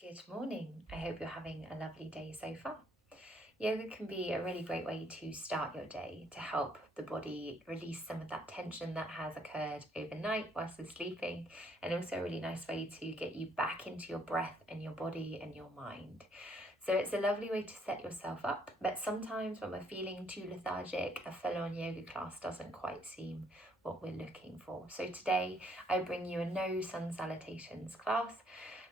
Good morning. I hope you're having a lovely day so far. Yoga can be a really great way to start your day to help the body release some of that tension that has occurred overnight whilst we're sleeping, and also a really nice way to get you back into your breath and your body and your mind. So it's a lovely way to set yourself up, but sometimes when we're feeling too lethargic, a full-on yoga class doesn't quite seem what we're looking for. So today I bring you a no sun salutations class,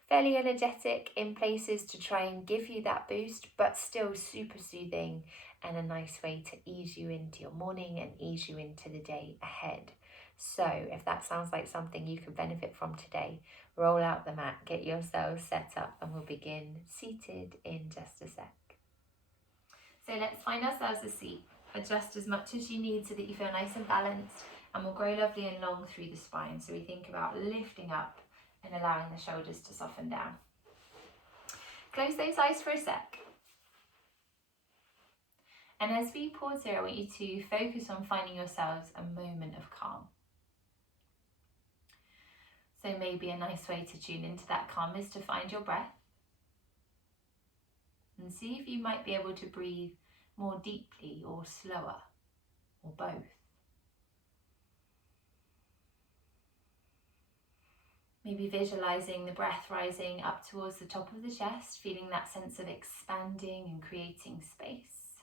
fairly energetic in places to try and give you that boost, but still super soothing and a nice way to ease you into your morning and ease you into the day ahead. So if that sounds like something you could benefit from today, roll out the mat, get yourselves set up, and we'll begin seated in just a sec. So let's find ourselves a seat. Adjust as much as you need so that you feel nice and balanced, and we'll grow lovely and long through the spine. So we think about lifting up and allowing the shoulders to soften down. Close those eyes for a sec. And as we pause here, I want you to focus on finding yourselves a moment of calm. So maybe a nice way to tune into that calm is to find your breath and see if you might be able to breathe more deeply or slower or both. Maybe visualizing the breath rising up towards the top of the chest, feeling that sense of expanding and creating space.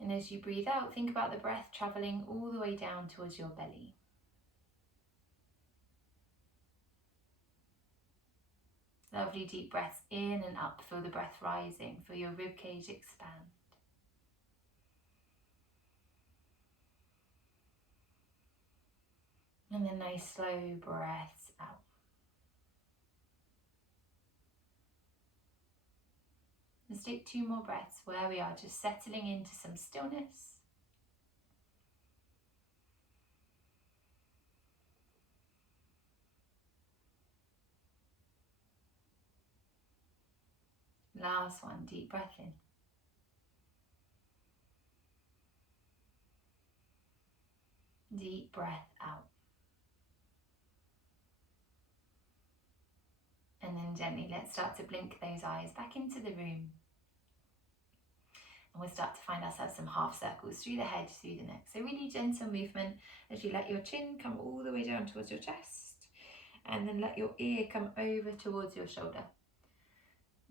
And as you breathe out, think about the breath traveling all the way down towards your belly. Lovely deep breaths in and up, feel the breath rising, feel your ribcage expand. And then nice slow breaths out. Let's take 2 more breaths where we are, just settling into some stillness. Last one, deep breath in. Deep breath out. And then gently let's start to blink those eyes back into the room. And we'll start to find ourselves some half circles through the head, through the neck. So really gentle movement as you let your chin come all the way down towards your chest. And then let your ear come over towards your shoulder.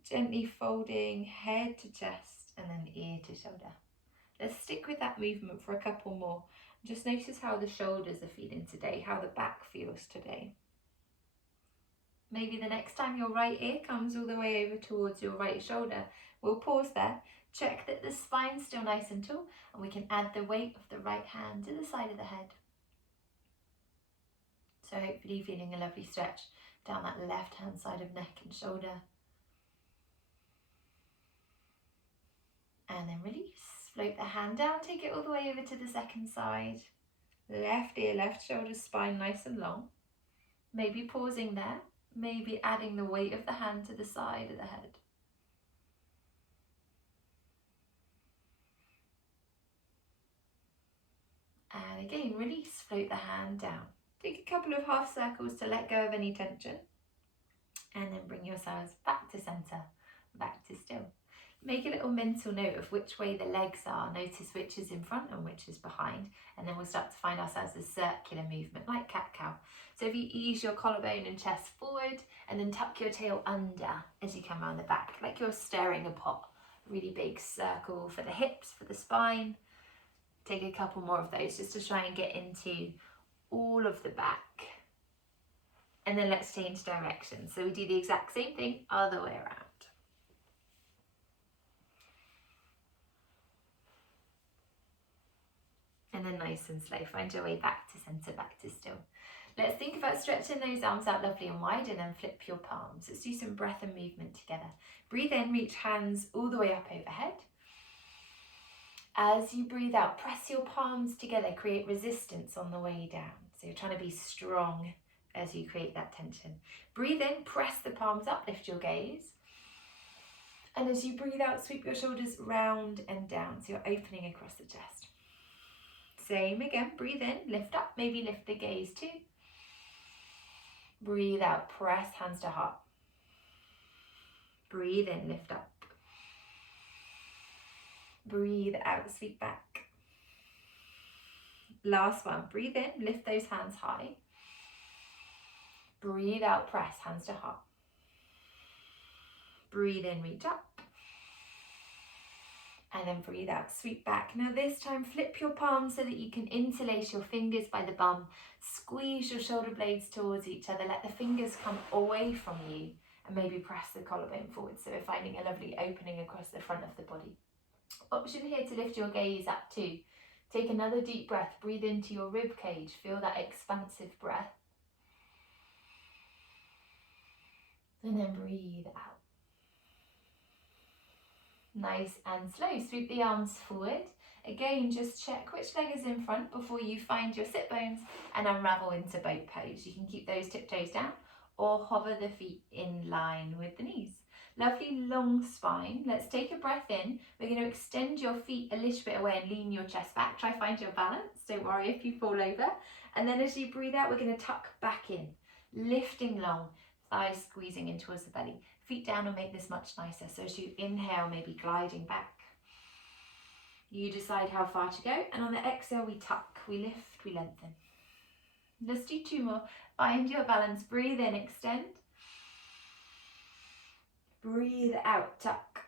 Gently folding head to chest and then ear to shoulder. Let's stick with that movement for a couple more. Just notice how the shoulders are feeling today, how the back feels today. Maybe the next time your right ear comes all the way over towards your right shoulder, we'll pause there, check that the spine's still nice and tall, and we can add the weight of the right hand to the side of the head. So hopefully feeling a lovely stretch down that left hand side of neck and shoulder. And then release. Float the hand down, take it all the way over to the second side. Left ear, left shoulder, spine nice and long. Maybe pausing there, maybe adding the weight of the hand to the side of the head. And again, release, float the hand down. Take a couple of half circles to let go of any tension. And then bring yourselves back to center, back to still. Make a little mental note of which way the legs are. Notice which is in front and which is behind. And then we'll start to find ourselves a circular movement like cat-cow. So if you ease your collarbone and chest forward and then tuck your tail under as you come around the back, like you're stirring a pot. Really big circle for the hips, for the spine. Take a couple more of those just to try and get into all of the back. And then let's change direction. So we do the exact same thing, other way around. And then nice and slow, find your way back to center, back to still. Let's think about stretching those arms out lovely and wide and then flip your palms. Let's do some breath and movement together. Breathe in, reach hands all the way up overhead. As you breathe out, press your palms together, create resistance on the way down. So you're trying to be strong as you create that tension. Breathe in, press the palms up, lift your gaze. And as you breathe out, sweep your shoulders round and down. So you're opening across the chest. Same again, breathe in, lift up, maybe lift the gaze too. Breathe out, press hands to heart. Breathe in, lift up. Breathe out, sweep back. Last one, breathe in, lift those hands high. Breathe out, press hands to heart. Breathe in, reach up. And then breathe out, sweep back. Now this time, flip your palms so that you can interlace your fingers by the bum. Squeeze your shoulder blades towards each other. Let the fingers come away from you and maybe press the collarbone forward. So we're finding a lovely opening across the front of the body. Option here to lift your gaze up too. Take another deep breath. Breathe into your rib cage. Feel that expansive breath. And then breathe out. Nice and slow. Sweep the arms forward. Again, just check which leg is in front before you find your sit bones and unravel into boat pose. You can keep those tiptoes down or hover the feet in line with the knees. Lovely long spine. Let's take a breath in. We're going to extend your feet a little bit away and lean your chest back. Try find your balance. Don't worry if you fall over. And then as you breathe out, we're going to tuck back in. Lifting long, thighs squeezing in towards the belly. Feet down will make this much nicer. So as you inhale, maybe gliding back. You decide how far to go. And on the exhale, we tuck, we lift, we lengthen. Let's do two more. Find your balance. Breathe in, extend. Breathe out, tuck.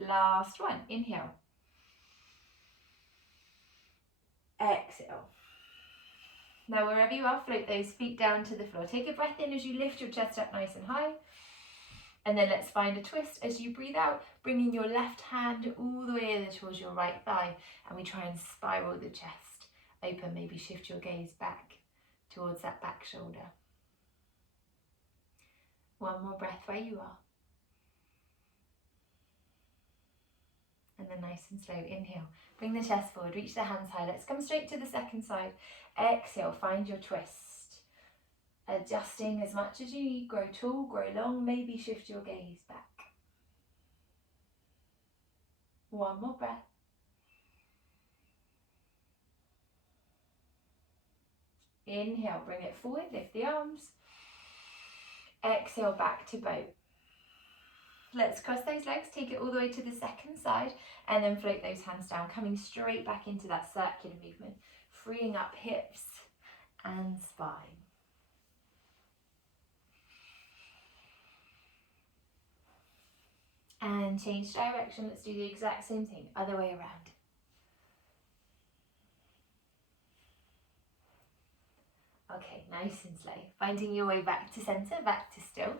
Last one, inhale. Exhale. Now wherever you are, float those feet down to the floor. Take a breath in as you lift your chest up nice and high. And then let's find a twist as you breathe out, bringing your left hand all the way towards your right thigh. And we try and spiral the chest open. Maybe shift your gaze back towards that back shoulder. One more breath where you are. And then nice and slow, inhale. Bring the chest forward, reach the hands high. Let's come straight to the second side. Exhale, find your twist. Adjusting as much as you need. Grow tall, grow long, maybe shift your gaze back. One more breath. Inhale, bring it forward, lift the arms. Exhale, back to boat. Let's cross those legs, take it all the way to the second side, and then float those hands down, coming straight back into that circular movement, freeing up hips and spine. And change direction. Let's do the exact same thing, other way around. Okay, nice and slow. Finding your way back to center, back to still.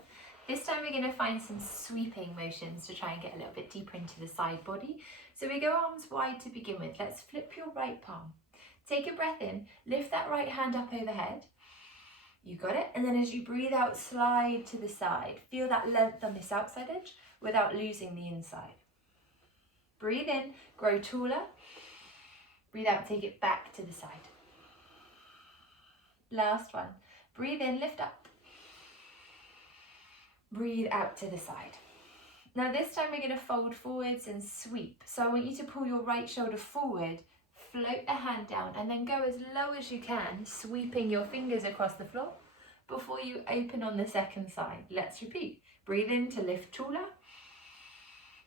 This time we're going to find some sweeping motions to try and get a little bit deeper into the side body. So we go arms wide to begin with. Let's flip your right palm. Take a breath in, lift that right hand up overhead. You got it. And then as you breathe out, slide to the side. Feel that length on this outside edge without losing the inside. Breathe in, grow taller. Breathe out, take it back to the side. Last one. Breathe in, lift up. Breathe out to the side. Now this time we're going to fold forwards and sweep. So I want you to pull your right shoulder forward, float the hand down, and then go as low as you can, sweeping your fingers across the floor before you open on the second side. Let's repeat. Breathe in to lift taller.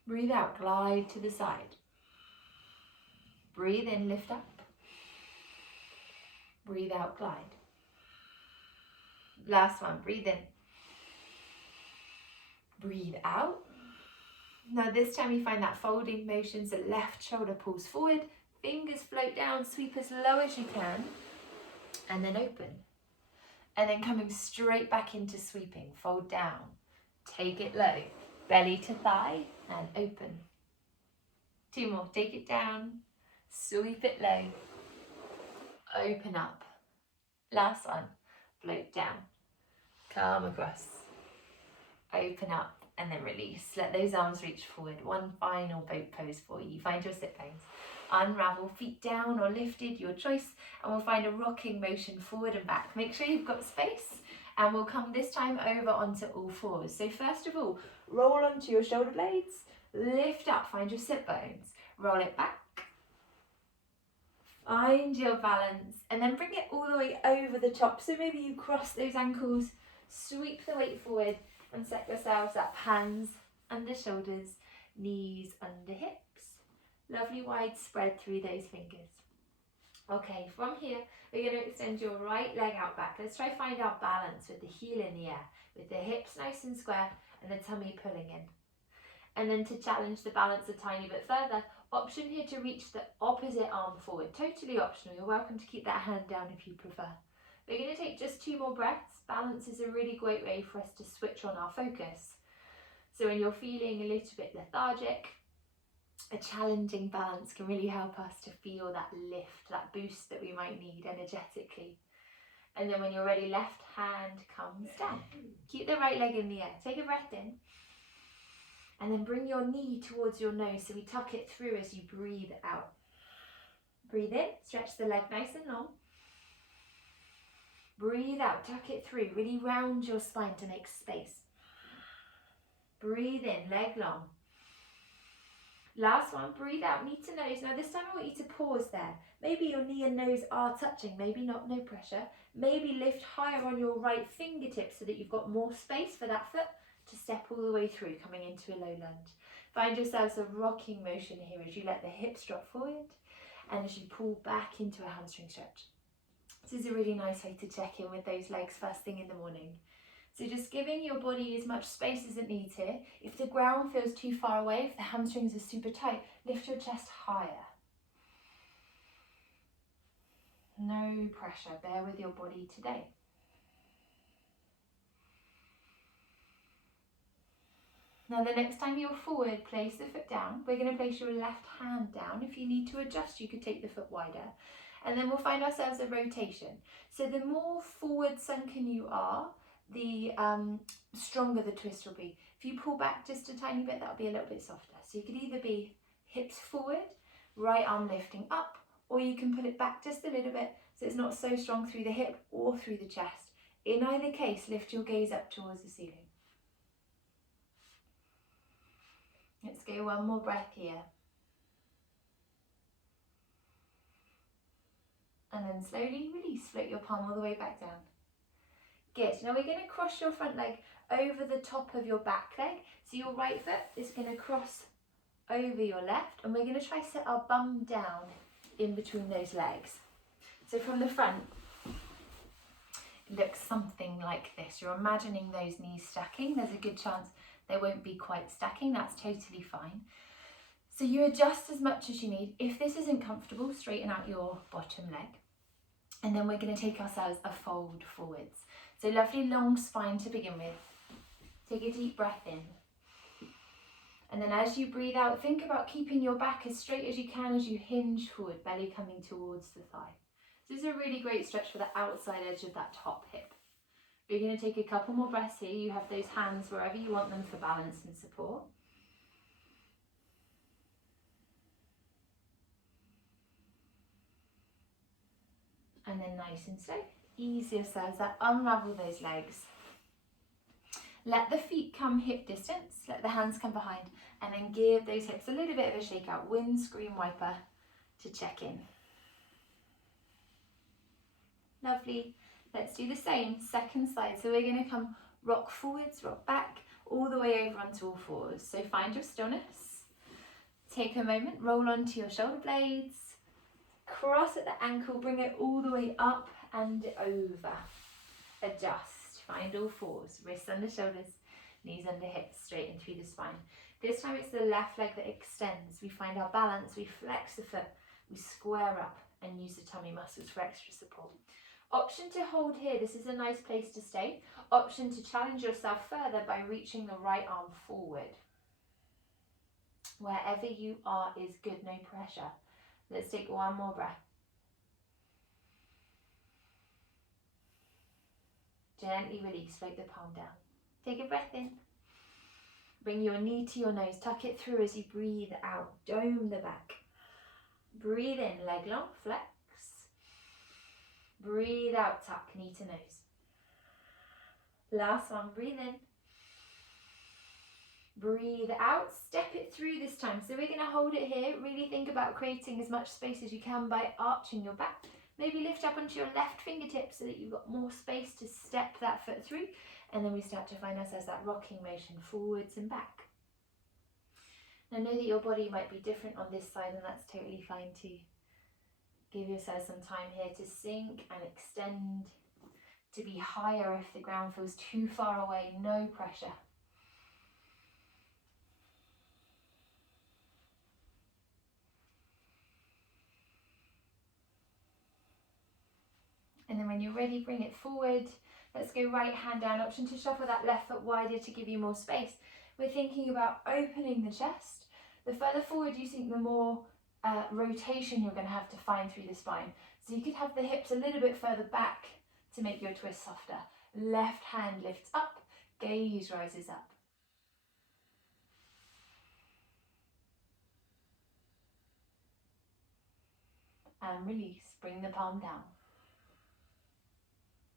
Breathe out, glide to the side. Breathe in, lift up. Breathe out, glide. Last one, breathe in. Breathe out. Now this time you find that folding motion, so left shoulder pulls forward, fingers float down, sweep as low as you can, and then open. And then coming straight back into sweeping, fold down, take it low, belly to thigh, and open. Two more, take it down, sweep it low, open up. Last one, float down, come across. Open up and then release. Let those arms reach forward. One final boat pose for you. Find your sit bones. Unravel, feet down or lifted, your choice. And we'll find a rocking motion forward and back. Make sure you've got space. And we'll come this time over onto all fours. So first of all, roll onto your shoulder blades. Lift up, find your sit bones. Roll it back. Find your balance and then bring it all the way over the top. So maybe you cross those ankles, sweep the weight forward and set yourselves up. Hands under shoulders, knees under hips. Lovely wide spread through those fingers. Okay, from here, we're going to extend your right leg out back. Let's try find our balance with the heel in the air, with the hips nice and square and the tummy pulling in. And then to challenge the balance a tiny bit further, option here to reach the opposite arm forward. Totally optional. You're welcome to keep that hand down if you prefer. We're going to take just 2 more breaths. Balance is a really great way for us to switch on our focus. So when you're feeling a little bit lethargic, a challenging balance can really help us to feel that lift, that boost that we might need energetically. And then when you're ready, left hand comes down. Keep the right leg in the air. Take a breath in. And then bring your knee towards your nose, so we tuck it through as you breathe out. Breathe in, stretch the leg nice and long. Breathe out, tuck it through, really round your spine to make space. Breathe in, leg long. Last one, breathe out, knee to nose. Now this time I want you to pause there. Maybe your knee and nose are touching, maybe not, no pressure. Maybe lift higher on your right fingertips so that you've got more space for that foot to step all the way through, coming into a low lunge. Find yourselves a rocking motion here as you let the hips drop forward and as you pull back into a hamstring stretch. This is a really nice way to check in with those legs first thing in the morning. So just giving your body as much space as it needs here. If the ground feels too far away, if the hamstrings are super tight, lift your chest higher. No pressure, bear with your body today. Now the next time you're forward, place the foot down. We're going to place your left hand down. If you need to adjust, you could take the foot wider. And then we'll find ourselves a rotation. So the more forward sunken you are, the stronger the twist will be. If you pull back just a tiny bit, that'll be a little bit softer. So you could either be hips forward, right arm lifting up, or you can pull it back just a little bit so it's not so strong through the hip or through the chest. In either case, lift your gaze up towards the ceiling. Let's go one more breath here. And then slowly release, float your palm all the way back down. Good. Now we're going to cross your front leg over the top of your back leg. So your right foot is going to cross over your left, and we're going to try to set our bum down in between those legs. So from the front, it looks something like this. You're imagining those knees stacking. There's a good chance they won't be quite stacking. That's totally fine. So you adjust as much as you need. If this isn't comfortable, straighten out your bottom leg. And then we're going to take ourselves a fold forwards. So lovely long spine to begin with. Take a deep breath in. And then as you breathe out, think about keeping your back as straight as you can as you hinge forward, belly coming towards the thigh. This is a really great stretch for the outside edge of that top hip. We're going to take a couple more breaths here. You have those hands wherever you want them for balance and support. And then nice and slow, ease yourselves up, unravel those legs. Let the feet come hip distance, let the hands come behind, and then give those hips a little bit of a shake out, windscreen wiper to check in. Lovely. Let's do the same, second side. So we're going to come rock forwards, rock back, all the way over onto all fours. So find your stillness. Take a moment, roll onto your shoulder blades. Cross at the ankle, bring it all the way up and over. Adjust, find all fours, wrists under shoulders, knees under hips, straighten through the spine. This time it's the left leg that extends. We find our balance, we flex the foot, we square up and use the tummy muscles for extra support. Option to hold here, this is a nice place to stay. Option to challenge yourself further by reaching the right arm forward. Wherever you are is good, no pressure. Let's take one more breath. Gently release, float the palm down. Take a breath in. Bring your knee to your nose, tuck it through as you breathe out. Dome the back. Breathe in, leg long, flex. Breathe out, tuck, knee to nose. Last one, breathe in. Breathe out, step it through this time. So we're going to hold it here. Really think about creating as much space as you can by arching your back. Maybe lift up onto your left fingertip so that you've got more space to step that foot through. And then we start to find ourselves that rocking motion forwards and back. Now know that your body might be different on this side, and that's totally fine too. Give yourself some time here to sink and extend, to be higher if the ground feels too far away, no pressure. And then when you're ready, bring it forward. Let's go right hand down. Option to shuffle that left foot wider to give you more space. We're thinking about opening the chest. The further forward you sink, the more rotation you're going to have to find through the spine. So you could have the hips a little bit further back to make your twist softer. Left hand lifts up, gaze rises up. And release, bring the palm down.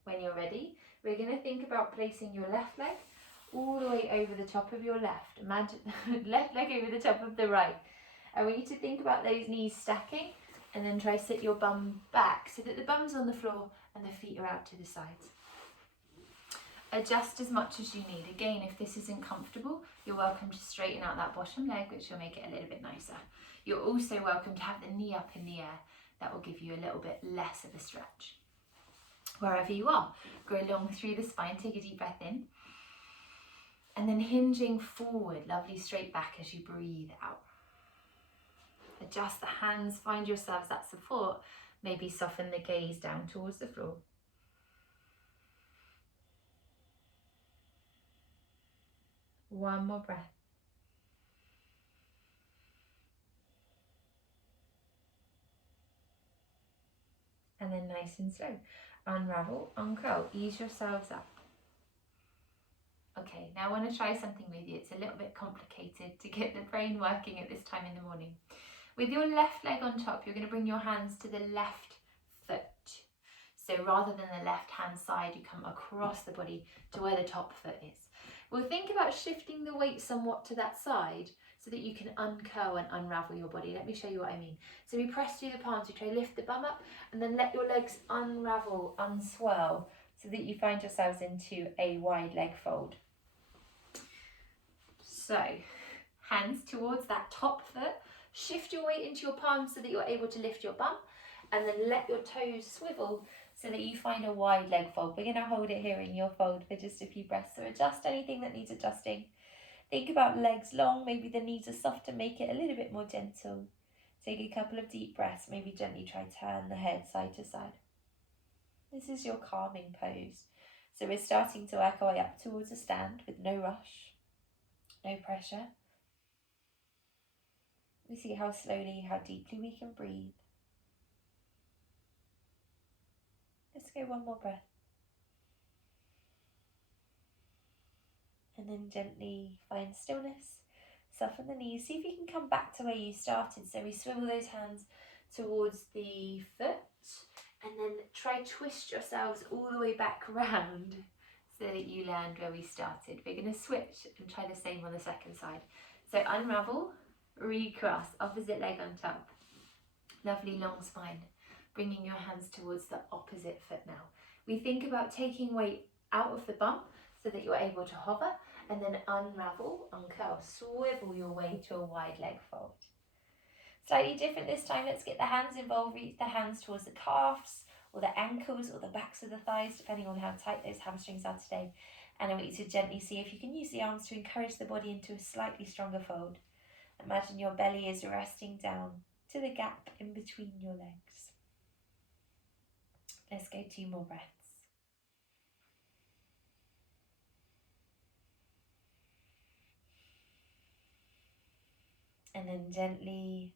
When you're ready, we're going to think about placing your left leg all the way over the top of your left. Imagine left leg over the top of the right. I want you to think about those knees stacking, and then try sit your bum back so that the bum's on the floor and the feet are out to the sides. Adjust as much as you need. Again, if this isn't comfortable, you're welcome to straighten out that bottom leg, which will make it a little bit nicer. You're also welcome to have the knee up in the air. That will give you a little bit less of a stretch. Wherever you are, go along through the spine, take a deep breath in, and then hinging forward, lovely straight back as you breathe out. Adjust the hands, find yourselves that support, maybe soften the gaze down towards the floor. One more breath. And then nice and slow, unravel, uncurl, ease yourselves up. Okay, now I want to try something with you. It's a little bit complicated to get the brain working at this time in the morning. With your left leg on top, you're going to bring your hands to the left foot. So rather than the left hand side, you come across the body to where the top foot is. We'll think about shifting the weight somewhat to that side so that you can uncurl and unravel your body. Let me show you what I mean. So we press through the palms, we try to lift the bum up, and then let your legs unravel, unswirl, so that you find yourselves into a wide leg fold. So, hands towards that top foot, shift your weight into your palms so that you're able to lift your bum, and then let your toes swivel so that you find a wide leg fold. We're going to hold it here in your fold for just a few breaths, so adjust anything that needs adjusting. Think about legs long, maybe the knees are soft to make it a little bit more gentle. Take a couple of deep breaths, maybe gently try to turn the head side to side. This is your calming pose. So we're starting to work our way up towards a stand with no rush, no pressure. We see how slowly, how deeply we can breathe. Let's go one more breath. And then gently find stillness, soften the knees. See if you can come back to where you started. So we swivel those hands towards the foot, and then try twist yourselves all the way back round so that you land where we started. We're going to switch and try the same on the second side. So unravel, recross, opposite leg on top. Lovely long spine. Bringing your hands towards the opposite foot now. We think about taking weight out of the bum so that you're able to hover, and then unravel, uncurl, swivel your way to a wide leg fold. Slightly different this time. Let's get the hands involved. Reach the hands towards the calves or the ankles or the backs of the thighs, depending on how tight those hamstrings are today. And I want you to gently see if you can use the arms to encourage the body into a slightly stronger fold. Imagine your belly is resting down to the gap in between your legs. Let's go 2 more breaths. And then gently,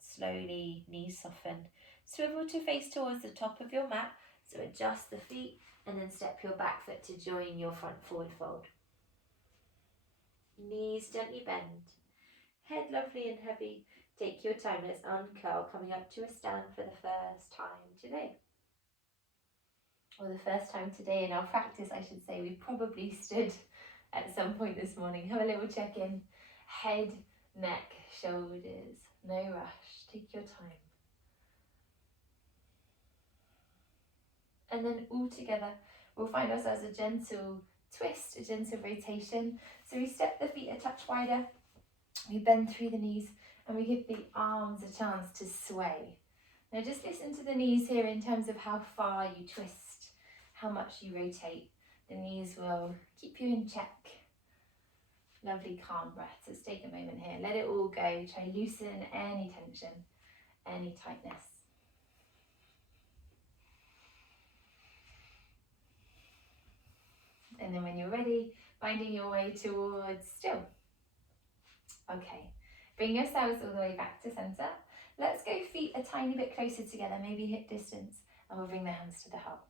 slowly, knees soften. Swivel to face towards the top of your mat. So adjust the feet and then step your back foot to join your front forward fold. Knees gently bend. Head lovely and heavy. Take your time. Let's uncurl, coming up to a stand for the first time today. Or the first time today in our practice, I should say. We've probably stood at some point this morning. Have a little check-in. Head, neck, shoulders. No rush. Take your time. And then all together, we'll find ourselves a gentle twist, a gentle rotation. So we step the feet a touch wider, we bend through the knees, and we give the arms a chance to sway. Now just listen to the knees here in terms of how far you twist, how much you rotate. The knees will keep you in check. Lovely calm breath. Let's take a moment here. Let it all go. Try loosen any tension, any tightness. And then when you're ready, finding your way towards still. Okay, bring yourselves all the way back to center. Let's go feet a tiny bit closer together, maybe hip distance, and we'll bring the hands to the heart.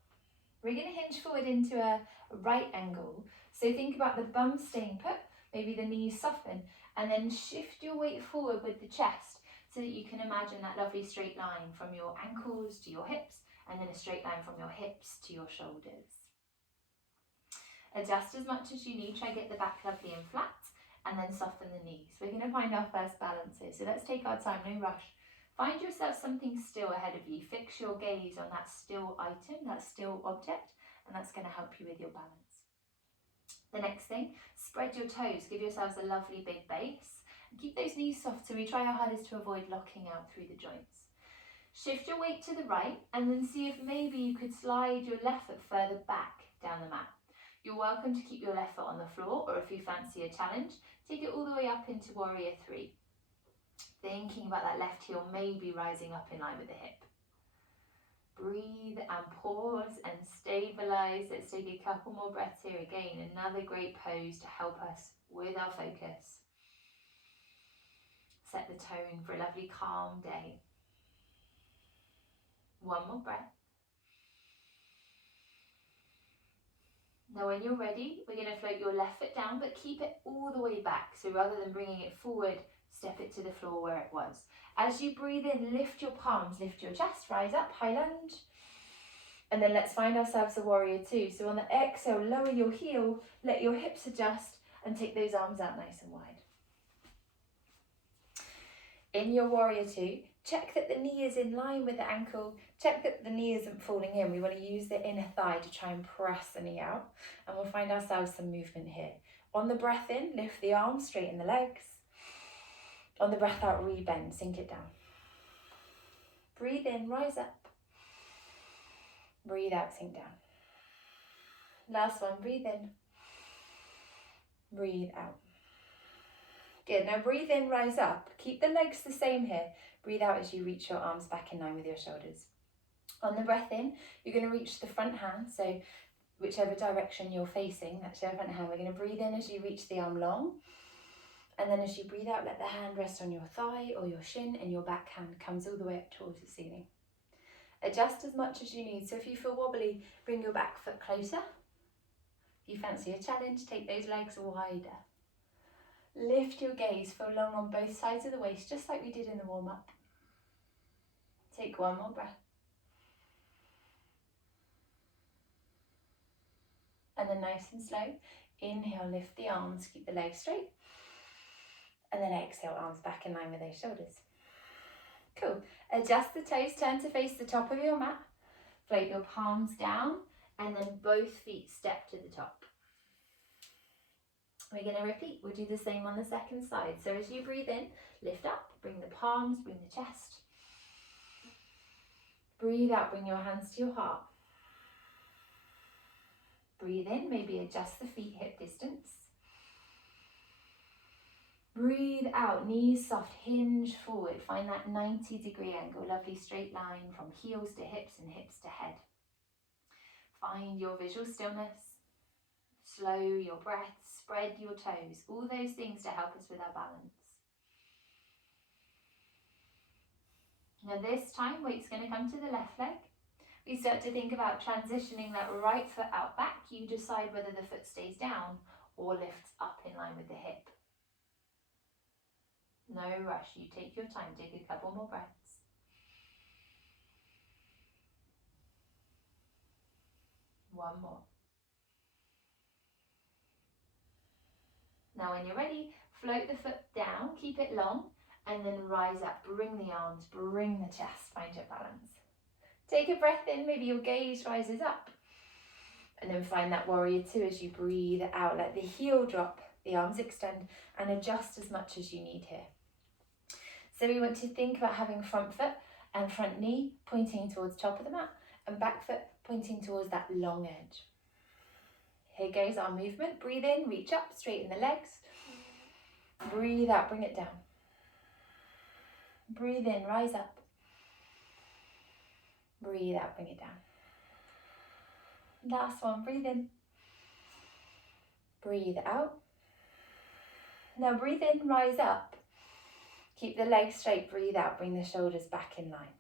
We're going to hinge forward into a right angle. So think about the bum staying put, maybe the knees soften, and then shift your weight forward with the chest so that you can imagine that lovely straight line from your ankles to your hips, and then a straight line from your hips to your shoulders. Adjust as much as you need. Try to get the back lovely and flat, and then soften the knees. We're going to find our first balance here. So let's take our time, no rush. Find yourself something still ahead of you. Fix your gaze on that still item, that still object, and that's going to help you with your balance. The next thing, spread your toes. Give yourselves a lovely big base. And keep those knees soft, so we try our hardest to avoid locking out through the joints. Shift your weight to the right, and then see if maybe you could slide your left foot further back down the mat. You're welcome to keep your left foot on the floor, or if you fancy a challenge, take it all the way up into Warrior 3. Thinking about that left heel maybe rising up in line with the hip. Breathe and pause and stabilize. Let's take a couple more breaths here again. Another great pose to help us with our focus. Set the tone for a lovely calm day. One more breath. Now when you're ready, we're going to float your left foot down, but keep it all the way back. So rather than bringing it forward, step it to the floor where it was. As you breathe in, lift your palms, lift your chest, rise up, high lunge. And then let's find ourselves a Warrior 2. So on the exhale, lower your heel, let your hips adjust, and take those arms out nice and wide. In your Warrior 2, check that the knee is in line with the ankle. Check that the knee isn't falling in. We want to use the inner thigh to try and press the knee out. And we'll find ourselves some movement here. On the breath in, lift the arms, straighten the legs. On the breath out, rebend, sink it down. Breathe in, rise up. Breathe out, sink down. Last one, breathe in. Breathe out. Good, now breathe in, rise up. Keep the legs the same here. Breathe out as you reach your arms back in line with your shoulders. On the breath in, you're going to reach the front hand, so whichever direction you're facing, that's your front hand. We're going to breathe in as you reach the arm long, and then as you breathe out, let the hand rest on your thigh or your shin, and your back hand comes all the way up towards the ceiling. Adjust as much as you need, so if you feel wobbly, bring your back foot closer. If you fancy a challenge, take those legs wider. Lift your gaze, feel long on both sides of the waist, just like we did in the warm-up. Take one more breath. And then nice and slow, inhale, lift the arms, keep the legs straight. And then exhale, arms back in line with those shoulders. Cool. Adjust the toes, turn to face the top of your mat. Float your palms down, and then both feet step to the top. We're going to repeat. We'll do the same on the second side. So as you breathe in, lift up, bring the palms, bring the chest. Breathe out, bring your hands to your heart. Breathe in, maybe adjust the feet hip distance. Breathe out, knees soft, hinge forward. Find that 90-degree angle, lovely straight line from heels to hips and hips to head. Find your visual stillness. Slow your breath, spread your toes, all those things to help us with our balance. Now this time, weight's going to come to the left leg. We start to think about transitioning that right foot out back. You decide whether the foot stays down or lifts up in line with the hip. No rush, you take your time, take a couple more breaths. One more. Now when you're ready, float the foot down, keep it long, and then rise up. Bring the arms, bring the chest, find your balance. Take a breath in, maybe your gaze rises up. And then find that warrior two as you breathe out. Let the heel drop, the arms extend, and adjust as much as you need here. So we want to think about having front foot and front knee pointing towards top of the mat, and back foot pointing towards that long edge. Here goes our movement. Breathe in, reach up, straighten the legs. Breathe out, bring it down. Breathe in, rise up. Breathe out, bring it down. Last one, breathe in. Breathe out. Now breathe in, rise up. Keep the legs straight, breathe out, bring the shoulders back in line.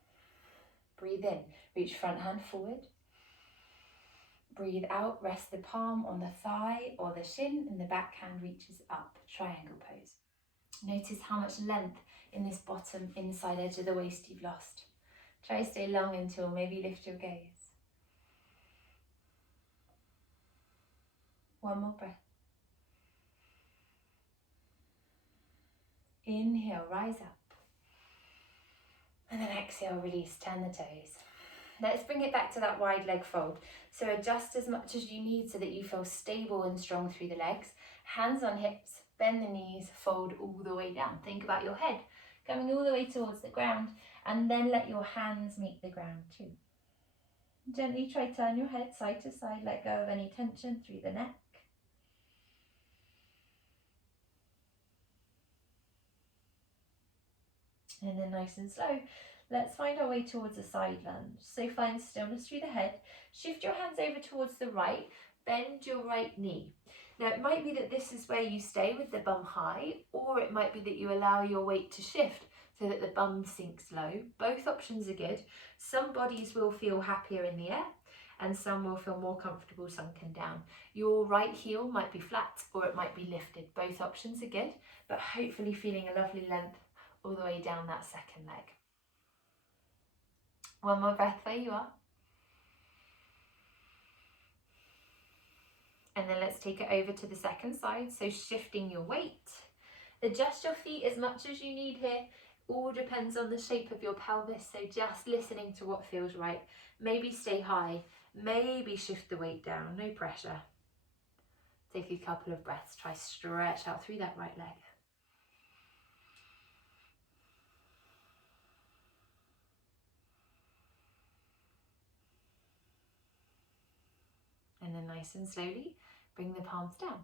Breathe in, reach front hand forward. Breathe out, rest the palm on the thigh or the shin and the back hand reaches up, triangle pose. Notice how much length in this bottom inside edge of the waist you've lost. Try to stay long until maybe lift your gaze. One more breath. Inhale, rise up. And then exhale, release, turn the toes. Let's bring it back to that wide leg fold. So adjust as much as you need so that you feel stable and strong through the legs. Hands on hips, bend the knees, fold all the way down. Think about your head coming all the way towards the ground, and then let your hands meet the ground too. Gently try to turn your head side to side, let go of any tension through the neck. And then nice and slow, let's find our way towards a side lunge. So find stillness through the head, shift your hands over towards the right, bend your right knee. Now it might be that this is where you stay with the bum high, or it might be that you allow your weight to shift so that the bum sinks low. Both options are good. Some bodies will feel happier in the air and some will feel more comfortable sunken down. Your right heel might be flat or it might be lifted. Both options are good, but hopefully feeling a lovely length all the way down that second leg. One more breath where you are. And then let's take it over to the second side. So shifting your weight. Adjust your feet as much as you need here. All depends on the shape of your pelvis. So just listening to what feels right. Maybe stay high. Maybe shift the weight down. No pressure. Take a couple of breaths. Try stretch out through that right leg. And then nice and slowly, bring the palms down.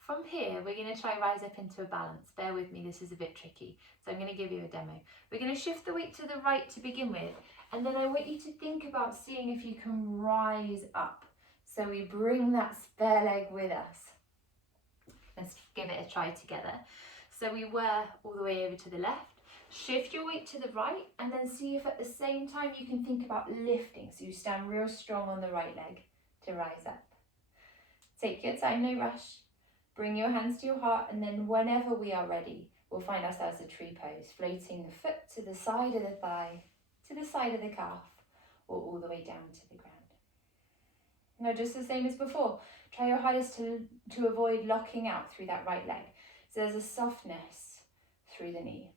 From here, we're going to try rise up into a balance. Bear with me, this is a bit tricky. So I'm going to give you a demo. We're going to shift the weight to the right to begin with. And then I want you to think about seeing if you can rise up. So we bring that spare leg with us. Let's give it a try together. So we were all the way over to the left. Shift your weight to the right and then see if at the same time you can think about lifting. So you stand real strong on the right leg to rise up. Take your time, no rush. Bring your hands to your heart, and then whenever we are ready, we'll find ourselves a tree pose, floating the foot to the side of the thigh, to the side of the calf, or all the way down to the ground. Now, just the same as before, try your hardest to avoid locking out through that right leg. So there's a softness through the knee.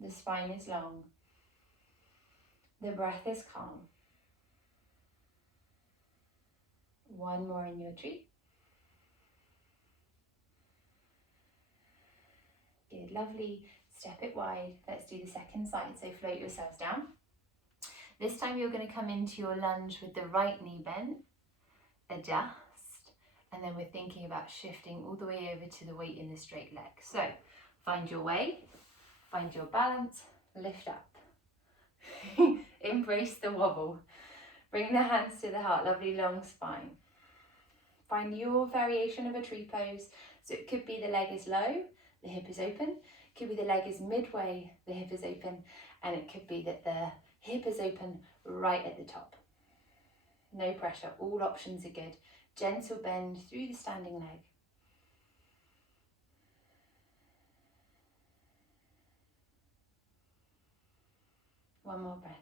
The spine is long. The breath is calm. One more in your tree. Good, lovely. Step it wide. Let's do the second side. So float yourselves down. This time you're going to come into your lunge with the right knee bent. Adjust. And then we're thinking about shifting all the way over to the weight in the straight leg. So find your way, find your balance, lift up. Embrace the wobble. Bring the hands to the heart, lovely long spine. Find your variation of a tree pose. So it could be the leg is low, the hip is open. It could be the leg is midway, the hip is open. And it could be that the hip is open right at the top. No pressure, all options are good. Gentle bend through the standing leg. One more breath.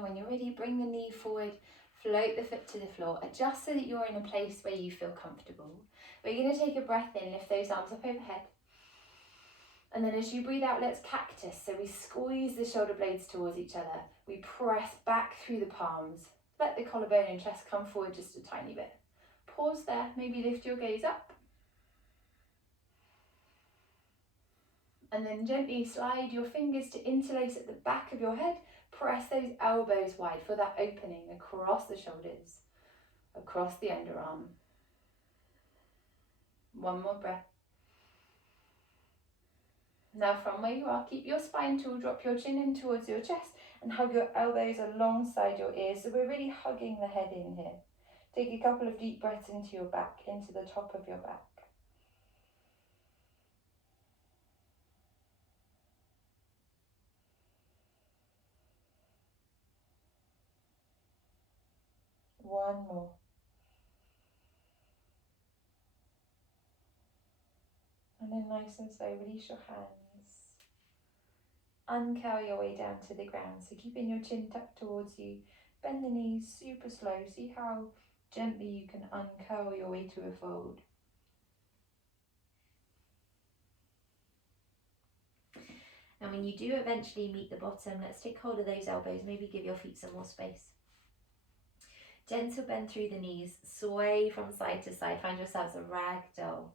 Now when you're ready, bring the knee forward, float the foot to the floor, adjust so that you're in a place where you feel comfortable. We're going to take a breath in, lift those arms up overhead. And then as you breathe out, let's cactus. So we squeeze the shoulder blades towards each other. We press back through the palms. Let the collarbone and chest come forward just a tiny bit. Pause there, maybe lift your gaze up. And then gently slide your fingers to interlace at the back of your head. Press those elbows wide for that opening across the shoulders, across the underarm. One more breath. Now from where you are, keep your spine tall, drop your chin in towards your chest and hug your elbows alongside your ears. So we're really hugging the head in here. Take a couple of deep breaths into your back, into the top of your back. One more. And then nice and slow, release your hands. Uncurl your way down to the ground. So keeping your chin tucked towards you. Bend the knees super slow. See how gently you can uncurl your way to a fold. And when you do eventually meet the bottom, let's take hold of those elbows. Maybe give your feet some more space. Gentle bend through the knees. Sway from side to side. Find yourselves a rag doll.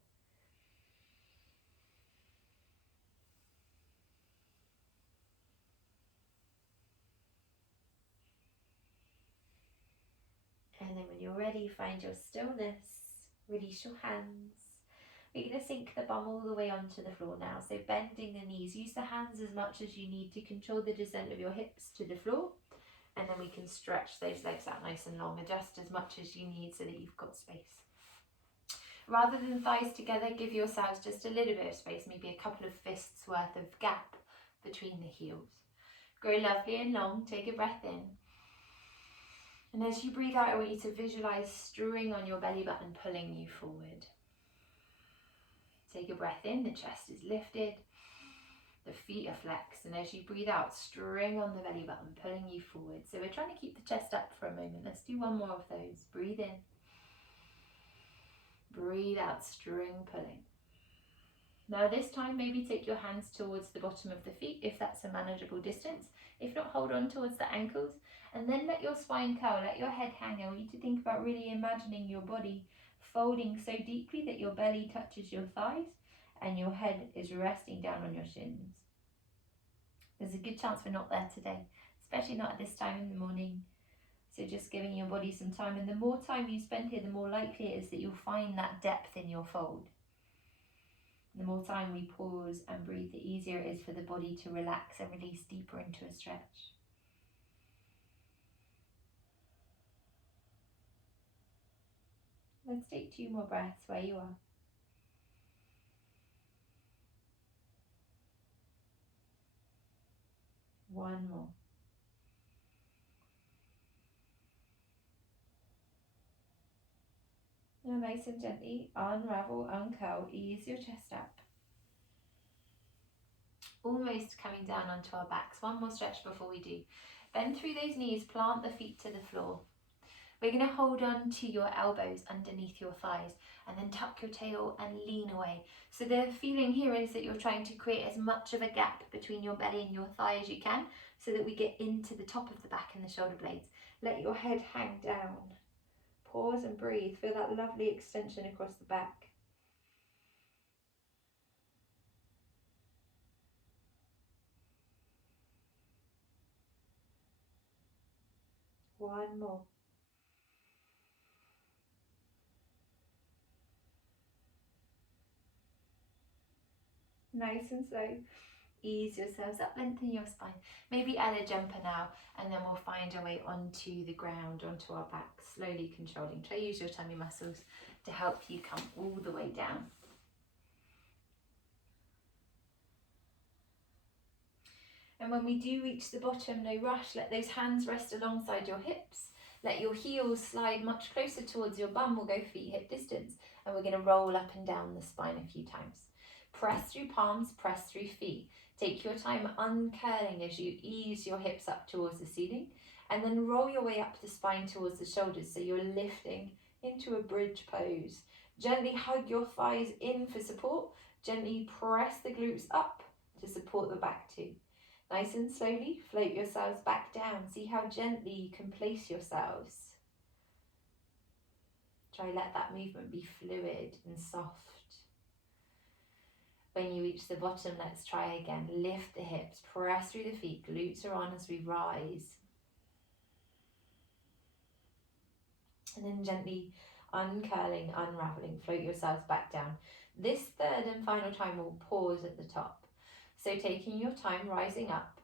And then when you're ready, find your stillness, release your hands. We're going to sink the bum all the way onto the floor now. So bending the knees, use the hands as much as you need to control the descent of your hips to the floor. And then we can stretch those legs out nice and long, adjust as much as you need so that you've got space. Rather than thighs together, give yourselves just a little bit of space, maybe a couple of fists worth of gap between the heels. Grow lovely and long, take a breath in. And as you breathe out, I want you to visualize string on your belly button, pulling you forward. Take a breath in, the chest is lifted, the feet are flexed, and as you breathe out, string on the belly button, pulling you forward. So we're trying to keep the chest up for a moment. Let's do one more of those. Breathe in. Breathe out, string pulling. Now this time, maybe take your hands towards the bottom of the feet if that's a manageable distance. If not, hold on towards the ankles and then let your spine curl, let your head hang. I want you to think about really imagining your body folding so deeply that your belly touches your thighs and your head is resting down on your shins. There's a good chance we're not there today, especially not at this time in the morning. So just giving your body some time, and the more time you spend here, the more likely it is that you'll find that depth in your fold. The more time we pause and breathe, the easier it is for the body to relax and release deeper into a stretch. Let's take 2 more breaths where you are. One more. Now nice and gently unravel, uncurl, ease your chest up. Almost coming down onto our backs. One more stretch before we do. Bend through those knees, plant the feet to the floor. We're going to hold on to your elbows underneath your thighs and then tuck your tail and lean away. So the feeling here is that you're trying to create as much of a gap between your belly and your thigh as you can so that we get into the top of the back and the shoulder blades. Let your head hang down. Pause and breathe. Feel that lovely extension across the back. One more. Nice and slow. Ease yourselves up, lengthen your spine. Maybe add a jumper now, and then we'll find our way onto the ground, onto our back, slowly controlling. Try to use your tummy muscles to help you come all the way down. And when we do reach the bottom, no rush, let those hands rest alongside your hips. Let your heels slide much closer towards your bum. We'll go feet hip distance, and we're going to roll up and down the spine a few times. Press through palms, press through feet. Take your time uncurling as you ease your hips up towards the ceiling And then roll your way up the spine towards the shoulders, so you're lifting into a bridge pose. Gently hug your thighs in for support. Gently press the glutes up to support the back too. Nice and slowly float yourselves back down. See how gently you can place yourselves. Try let that movement be fluid and soft. When you reach the bottom, let's try again. Lift the hips, press through the feet, glutes are on as we rise. And then gently uncurling, unraveling, float yourselves back down. This third and final time we'll pause at the top. So taking your time, rising up.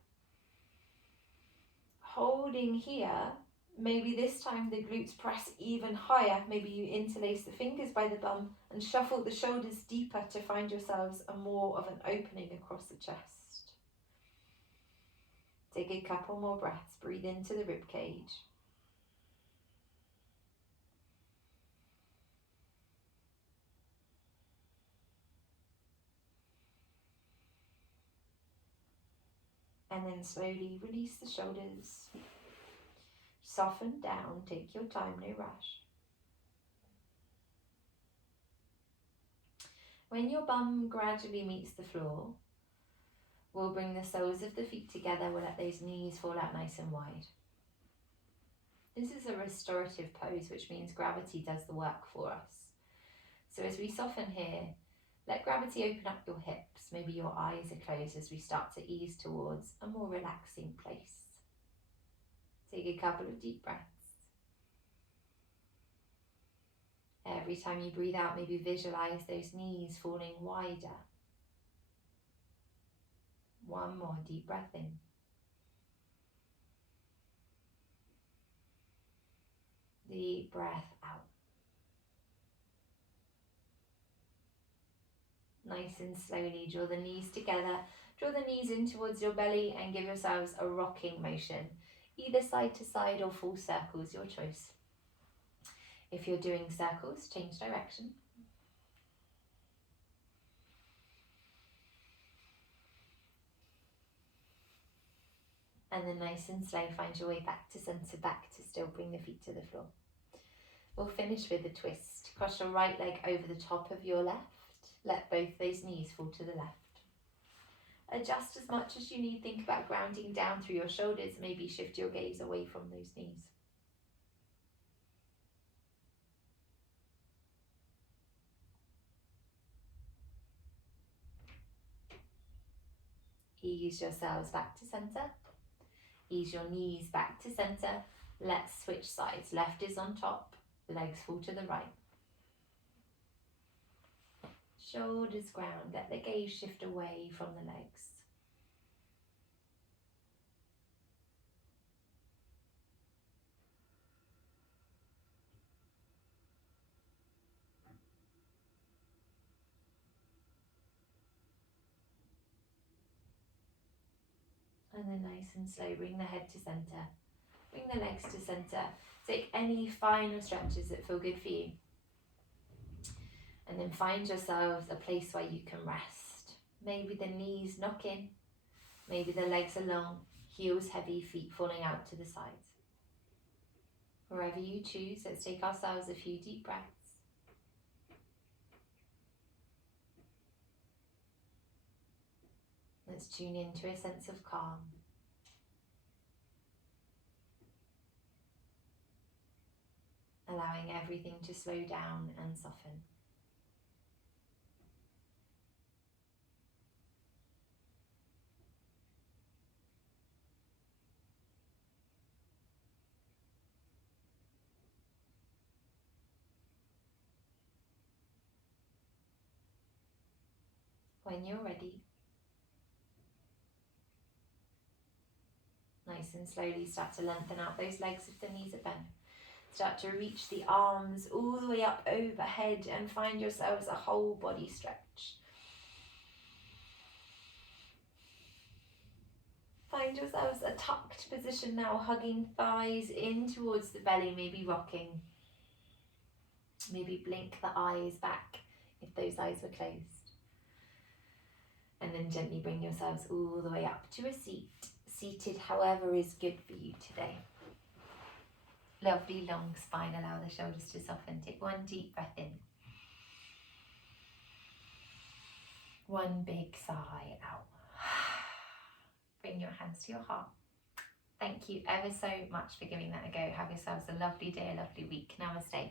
Holding here, maybe this time the glutes press even higher. Maybe you interlace the fingers by the bum and shuffle the shoulders deeper to find yourselves a more of an opening across the chest. Take a couple more breaths, breathe into the rib cage. And then slowly release the shoulders. Soften down, take your time, no rush. When your bum gradually meets the floor, we'll bring the soles of the feet together. We'll let those knees fall out nice and wide. This is a restorative pose, which means gravity does the work for us. So as we soften here, let gravity open up your hips. Maybe your eyes are closed as we start to ease towards a more relaxing place. Take a couple of deep breaths. Every time you breathe out, maybe visualize those knees falling wider. One more deep breath in. Deep breath out. Nice and slowly draw the knees together. Draw the knees in towards your belly and give yourselves a rocking motion. Either side to side or full circles, your choice. If you're doing circles, change direction. And then nice and slow, find your way back to centre, back to still bring the feet to the floor. We'll finish with a twist. Cross your right leg over the top of your left. Let both those knees fall to the left. Adjust as much as you need. Think about grounding down through your shoulders. Maybe shift your gaze away from those knees. Ease yourselves back to centre. Ease your knees back to centre. Let's switch sides. Left is on top. Legs fall to the right. Shoulders ground. Let the gaze shift away from the legs. And then nice and slow, bring the head to centre. Bring the legs to centre. Take any final stretches that feel good for you. And then find yourselves a place where you can rest. Maybe the knees knock in. Maybe the legs are long, heels heavy, feet falling out to the sides. Wherever you choose, let's take ourselves a few deep breaths. Let's tune into a sense of calm. Allowing everything to slow down and soften. When you're ready, nice and slowly start to lengthen out those legs if the knees are bent. Start to reach the arms all the way up overhead and find yourselves a whole body stretch. Find yourselves a tucked position now, hugging thighs in towards the belly, maybe rocking. Maybe blink the eyes back if those eyes were closed. And then gently bring yourselves all the way up to a seat. Seated however is good for you today. Lovely long spine, allow the shoulders to soften. Take one deep breath in. One big sigh out. Bring your hands to your heart. Thank you ever so much for giving that a go. Have yourselves a lovely day, a lovely week. Namaste.